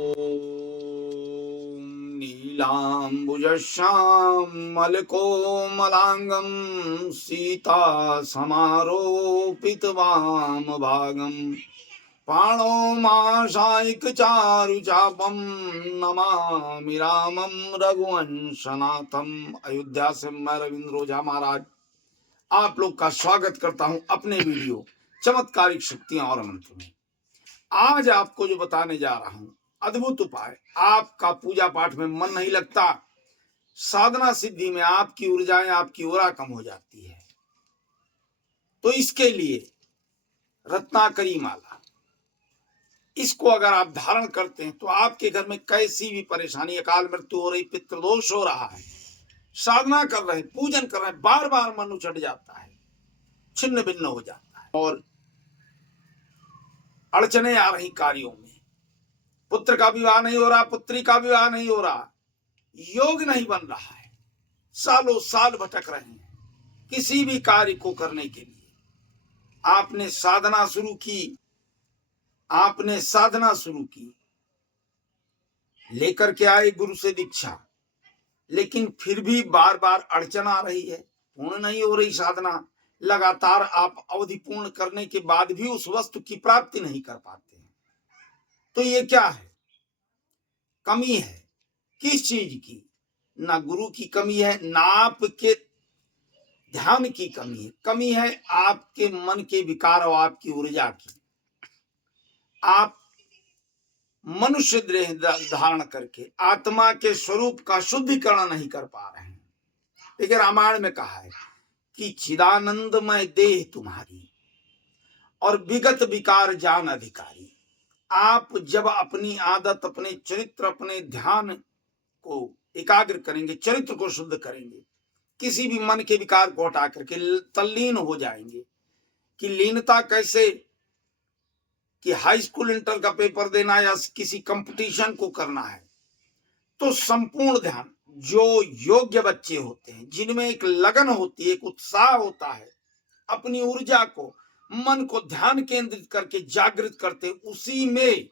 ॐ नीलाम्बुजश्यामलकोमलाङ्गं सीतासमारोपितवामभागं पाणौ माशायिकचारुचापं नमामि रामं रघुवंशनाथम। अयोध्या से मैं रविंद्र ओझा महाराज आप लोग का स्वागत करता हूं अपने वीडियो चमत्कारिक शक्तियां और मंत्र में। आज आपको जो बताने जा रहा हूं अद्भुत उपाय, आपका पूजा पाठ में मन नहीं लगता, साधना सिद्धि में आपकी ऊर्जाएं, आपकी ओरा कम हो जाती है, तो इसके लिए रत्नाकरी माला, इसको अगर आप धारण करते हैं तो आपके घर में कैसी भी परेशानी, अकाल मृत्यु हो रही, पितृदोष हो रहा है, साधना कर रहे हैं, पूजन कर रहे हैं, बार बार मन उचट जाता है, छिन्न भिन्न हो जाता है और अड़चने आ रही कार्यों में, पुत्र का विवाह नहीं हो रहा, पुत्री का विवाह नहीं हो रहा, योग नहीं बन रहा है, सालों साल भटक रहे हैं किसी भी कार्य को करने के लिए। आपने साधना शुरू की, लेकर के आए गुरु से दीक्षा, लेकिन फिर भी बार बार अड़चन आ रही है, पूर्ण नहीं हो रही साधना, लगातार आप अवधि पूर्ण करने के बाद भी उस वस्तु की प्राप्ति नहीं कर पाते हैं। तो ये क्या है? कमी है। किस चीज की? ना गुरु की कमी है, ना आपके ध्यान की कमी है आपके मन के विकार और आपकी ऊर्जा की। आप मनुष्य देह धारण करके आत्मा के स्वरूप का शुद्धिकरण नहीं कर पा रहे हैं। लेकिन रामायण में कहा है कि चिदानंदमय देह तुम्हारी और विगत विकार जान अधिकारी। आप जब अपनी आदत, अपने चरित्र, अपने ध्यान को एकाग्र करेंगे, चरित्र को शुद्ध करेंगे, किसी भी मन के विकार को हटा करके तल्लीन हो जाएंगे। कि लीनता कैसे? कि हाई स्कूल इंटर का पेपर देना या किसी कंपटीशन को करना है, तो संपूर्ण ध्यान, जो योग्य बच्चे होते हैं, जिनमें एक लगन होती है, एक उत्साह होता है, अपनी ऊर्जा को, मन को ध्यान केंद्रित करके जागृत करते, उसी में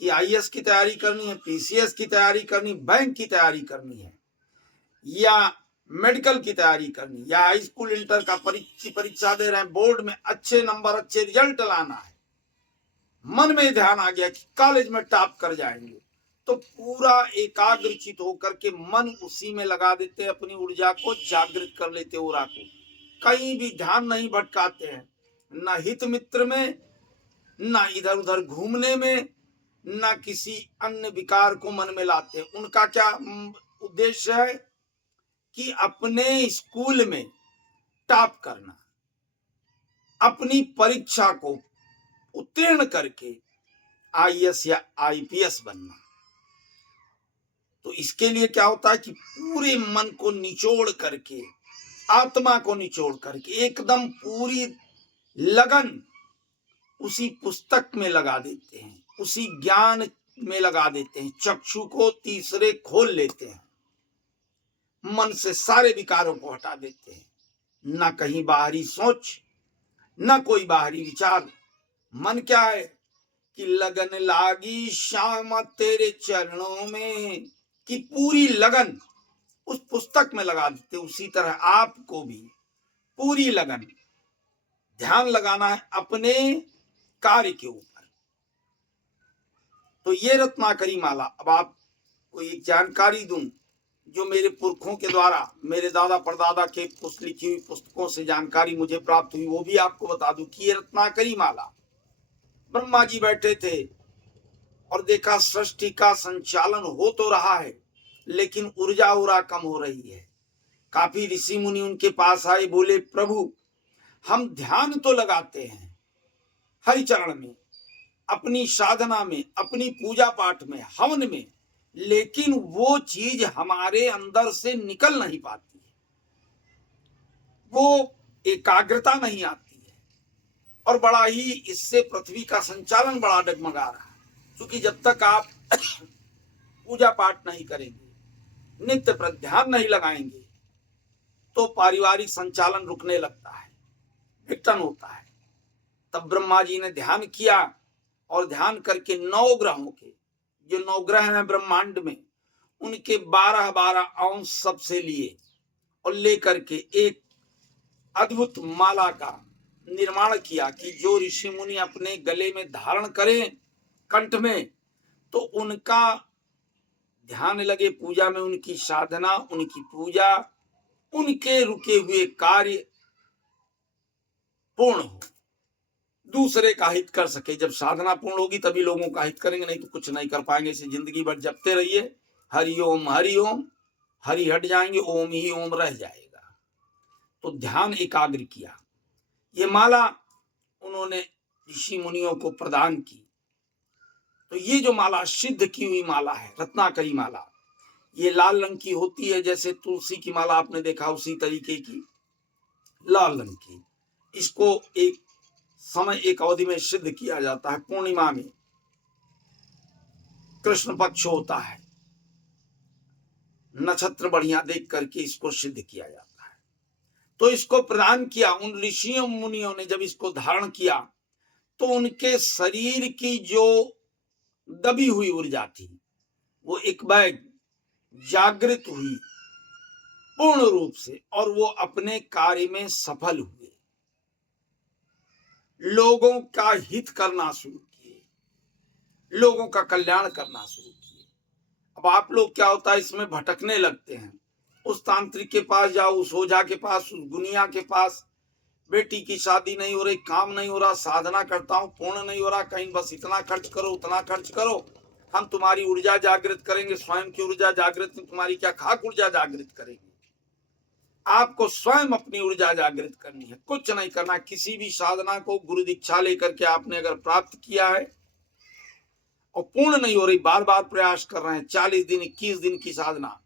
कि आईएएस की तैयारी करनी है, पीसीएस की तैयारी करनी, बैंक की तैयारी करनी है, या मेडिकल की तैयारी करनी, या हाई स्कूल इंटर का परीक्षा दे रहे हैं, बोर्ड में अच्छे नंबर, अच्छे रिजल्ट लाना है, मन में ध्यान आ गया कि कॉलेज में टॉप कर जाएंगे, तो पूरा एकाग्रचित होकर के मन उसी में लगा देते हैं, अपनी ऊर्जा को जागृत कर लेते, ओरा को, कहीं भी ध्यान नहीं भटकाते हैं, ना हित मित्र में, ना इधर उधर घूमने में, ना किसी अन्य विकार को मन में लाते हैं। उनका क्या उद्देश्य है? कि अपने स्कूल में टॉप करना, अपनी परीक्षा को उत्तीर्ण करके आईएएस या आईपीएस बनना। तो इसके लिए क्या होता है कि पूरे मन को निचोड़ करके, आत्मा को निचोड़ करके, एकदम पूरी लगन उसी पुस्तक में लगा देते हैं, उसी ज्ञान में लगा देते हैं, चक्षु को तीसरे खोल लेते हैं, मन से सारे विकारों को हटा देते हैं, ना कहीं बाहरी सोच, ना कोई बाहरी विचार। मन क्या है? कि लगन लागी श्याम तेरे चरणों में, कि पूरी लगन उस पुस्तक में लगा देते। उसी तरह आपको भी पूरी लगन, ध्यान लगाना है अपने कार्य के ऊपर। तो ये रत्नाकरी माला, अब आपको एक जानकारी दूं जो मेरे पुरखों के द्वारा, मेरे दादा परदादा के लिखी हुई पुस्तकों से जानकारी मुझे प्राप्त हुई, वो भी आपको बता दूं कि ये रत्नाकरी माला, ब्रह्मा जी बैठे थे और देखा सृष्टि का संचालन हो तो रहा है, लेकिन ऊर्जा कम हो रही है। काफी ऋषि मुनि उनके पास आए, बोले प्रभु हम ध्यान तो लगाते हैं हरि चरण में, अपनी साधना में, अपनी पूजा पाठ में, हवन में, लेकिन वो चीज हमारे अंदर से निकल नहीं पाती है, वो एकाग्रता नहीं आती है, और बड़ा ही इससे पृथ्वी का संचालन बड़ा डगमगा रहा है। क्योंकि जब तक आप पूजा पाठ नहीं करेंगे, नित्य पर ध्यान नहीं लगाएंगे, तो पारिवारिक संचालन रुकने लगता है, विघटन होता है। तब ब्रह्मा जी ने ध्यान किया और ध्यान करके 9 ग्रहों के जो नवग्रह हैं ब्रह्मांड में, उनके 12-12 अंश सबसे लिए और लेकर के एक अद्भुत माला का निर्माण किया कि जो ऋषि मुनि अपने गले में धारण करें कंठ में, तो उनका ध्यान लगे पूजा में, उनकी साधना, उनकी पूजा, उनके रुके हुए कार्य पूर्ण हो, दूसरे का हित कर सके। जब साधना पूर्ण होगी तभी लोगों का हित करेंगे, नहीं तो कुछ नहीं कर पाएंगे। इसे जिंदगी भर जपते रहिए, हरिओम हरिओम, हरि हट जाएंगे, ओम ही ओम रह जाएगा। तो ध्यान एकाग्र किया। ये माला उन्होंने ऋषि मुनियों को प्रदान की। तो ये जो माला सिद्ध की हुई माला है, रत्नाकरी माला, ये लाल रंग की होती है, जैसे तुलसी की माला आपने देखा उसी तरीके की लाल रंग की। इसको एक समय, एक अवधि में सिद्ध किया जाता है। पूर्णिमा में कृष्ण पक्ष होता है, नक्षत्र बढ़िया देख करके इसको सिद्ध किया जाता है। तो इसको प्रदान किया उन ऋषियों मुनियों ने। जब इसको धारण किया तो उनके शरीर की जो दबी हुई ऊर्जा थी वो एक बार जागृत हुई पूर्ण रूप से, और वो अपने कार्य में सफल हुए, लोगों का हित करना शुरू किए, लोगों का कल्याण करना शुरू किए। अब आप लोग क्या होता है, इसमें भटकने लगते हैं, उस तांत्रिक के पास जाओ, उस ओझा के पास, उस गुनिया के पास, बेटी की शादी नहीं हो रही, काम नहीं हो रहा, साधना करता हूं पूर्ण नहीं हो रहा, कहीं बस इतना खर्च करो, उतना खर्च करो, हम तुम्हारी ऊर्जा जागृत करेंगे। स्वयं की ऊर्जा जागृत नहीं, तुम्हारी क्या खाक ऊर्जा जागृत करेगी। आपको स्वयं अपनी ऊर्जा जागृत करनी है, कुछ नहीं करना। किसी भी साधना को गुरु दीक्षा लेकर के आपने अगर प्राप्त किया है और पूर्ण नहीं हो रही, बार बार प्रयास कर रहे हैं, 40 दिन 21 दिन की साधना,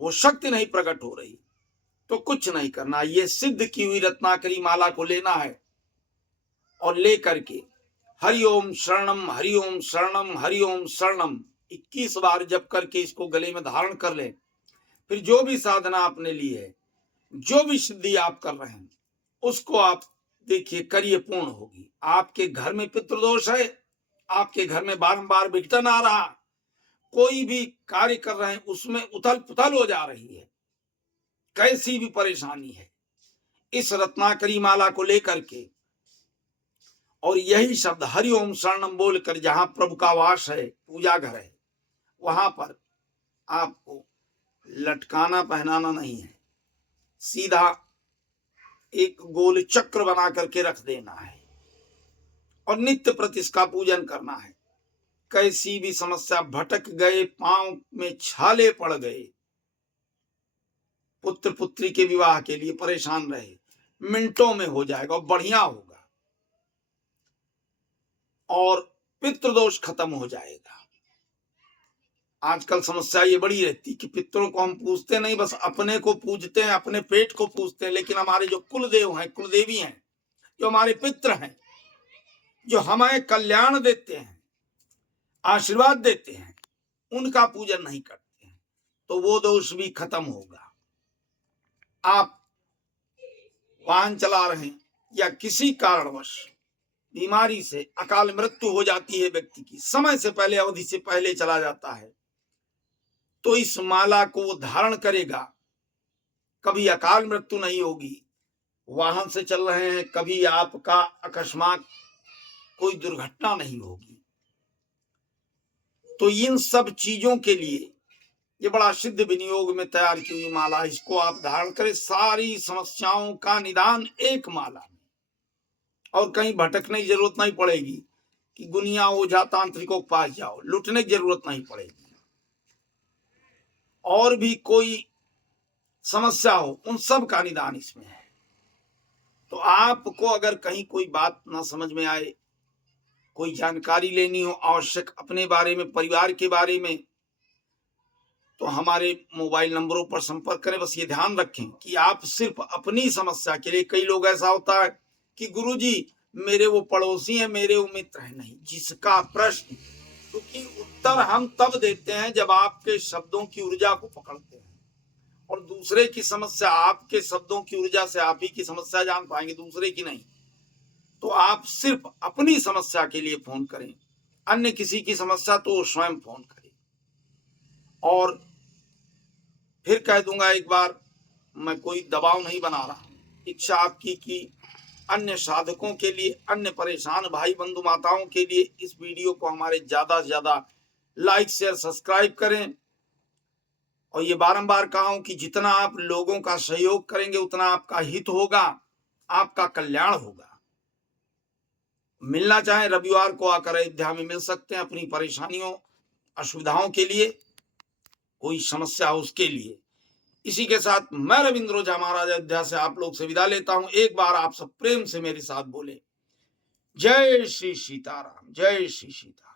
वो शक्ति नहीं प्रकट हो रही, तो कुछ नहीं करना। ये सिद्ध की हुई रत्नाकरी माला को लेना है और लेकर के हरिओम शरणम हरिओम शरणम हरिओम शरणम 21 बार जप करके इसको गले में धारण कर ले। फिर जो भी साधना आपने ली है, जो भी सिद्धि आप कर रहे हैं, उसको आप देखिए करिए, पूर्ण होगी। आपके घर में पितृदोष है, आपके घर में बारंबार विघटन आ रहा, कोई भी कार्य कर रहे हैं उसमें उथल पुथल हो जा रही है, कैसी भी परेशानी है, इस रत्नाकरी माला को लेकर के और यही शब्द हरिओम शरणम बोलकर, जहां प्रभु का वास है, पूजा घर है, वहां पर आपको लटकाना पहनाना नहीं है, सीधा एक गोल चक्र बना करके रख देना है और नित्य प्रति इसका पूजन करना है। कैसी भी समस्या, भटक गए, पांव में छाले पड़ गए, पुत्र पुत्री के विवाह के लिए परेशान रहे, मिनटों में हो जाएगा और बढ़िया होगा, और पितृदोष खत्म हो जाएगा। आजकल समस्या ये बड़ी रहती कि पितरों को हम पूजते नहीं, बस अपने को पूजते हैं, अपने पेट को पूजते हैं, लेकिन हमारे जो कुलदेव हैं, कुलदेवी हैं, जो हमारे पित्र हैं, जो हमें कल्याण देते हैं, आशीर्वाद देते हैं, उनका पूजन नहीं करते हैं, तो वो दोष भी खत्म होगा। आप वाहन चला रहे हैं या किसी कारणवश बीमारी से अकाल मृत्यु हो जाती है व्यक्ति की, समय से पहले, अवधि से पहले चला जाता है, तो इस माला को वो धारण करेगा, कभी अकाल मृत्यु नहीं होगी। वाहन से चल रहे हैं, कभी आपका अकस्मात कोई दुर्घटना नहीं होगी। तो इन सब चीजों के लिए ये बड़ा सिद्ध विनियोग में तैयार की हुई माला, इसको आप धारण करें, सारी समस्याओं का निदान एक माला में, और कहीं भटकने की जरूरत नहीं पड़ेगी कि गुनिया ओझा तांत्रिकों के पास जाओ, लुटने की जरूरत नहीं पड़ेगी। और भी कोई समस्या हो, उन सब का निदान इसमें है। तो आपको अगर कहीं कोई बात ना समझ में आए, कोई जानकारी लेनी हो आवश्यक अपने बारे में, परिवार के बारे में, तो हमारे मोबाइल नंबरों पर संपर्क करें। बस ये ध्यान रखें कि आप सिर्फ अपनी समस्या के लिए, कई लोग ऐसा होता है कि गुरुजी मेरे वो पड़ोसी हैं, मेरे वो मित्र हैं, नहीं, जिसका प्रश्न, क्योंकि उत्तर हम तब देते हैं जब आपके शब्दों की ऊर्जा को पकड़ते हैं, और दूसरे की समस्या आपके शब्दों की ऊर्जा से आप ही की समस्या जान पाएंगे, दूसरे की नहीं। तो आप सिर्फ अपनी समस्या के लिए फोन करें, अन्य किसी की समस्या तो वो स्वयं फोन करे। और फिर कह दूंगा एक बार, मैं कोई दबाव नहीं बना रहा, इच्छा आपकी कि अन्य साधकों के लिए, अन्य परेशान भाई बंधु माताओं के लिए इस वीडियो को हमारे ज्यादा से ज्यादा लाइक शेयर सब्सक्राइब करें। और ये बारंबार कहा हूं कि जितना आप लोगों का सहयोग करेंगे उतना आपका हित होगा, आपका कल्याण होगा। मिलना चाहें रविवार को आकर अयोध्या में मिल सकते हैं, अपनी परेशानियों असुविधाओं के लिए, कोई समस्या हो उसके लिए। इसी के साथ मैं रविंद्र ओझा महाराज अयोध्या से आप लोग से विदा लेता हूं। एक बार आप सब प्रेम से मेरे साथ बोले, जय श्री सीताराम, जय श्री सीताराम।